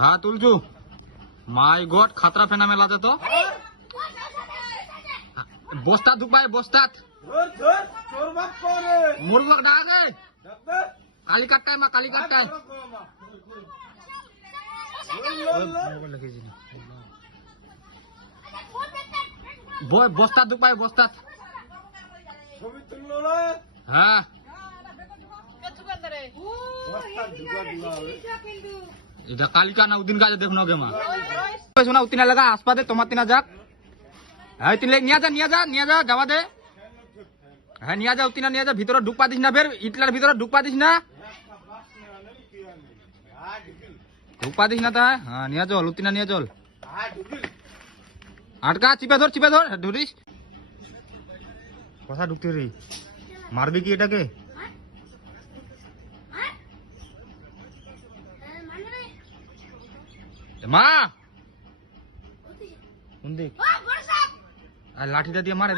হ্যাঁ তুলছু। মাই গড খাতরা ফেনা মেলাতে তো বস্তা ঢুকবাই বস্তাত মুরগক ডাকে কালি কাটটাই মা কালি কাটটাই বস্তা ঢুকবাই বস্তাত হ্যাঁ এটা কালিকা না উদিন কাজে দেখুন গে মা শোনা উতিনা লাগা আসপাদে তোমার তিনা যাক হ্যাঁ তিন নিয়ে যা যাওয়া দে হ্যাঁ নিয়ে যা উতিনা নিয়ে যা ভিতরে ঢুক পা দিস না ফের ইটলার ভিতরে ঢুক পা দিস না ঢুক পা দিস না তা হ্যাঁ নিয়ে চল উতিনা নিয়ে চল আটকা চিপে ধর ধরিস কথা ঢুকতে রে মারবি কি এটাকে মা কোন দিক আর লাঠিটা দিয়ে মারে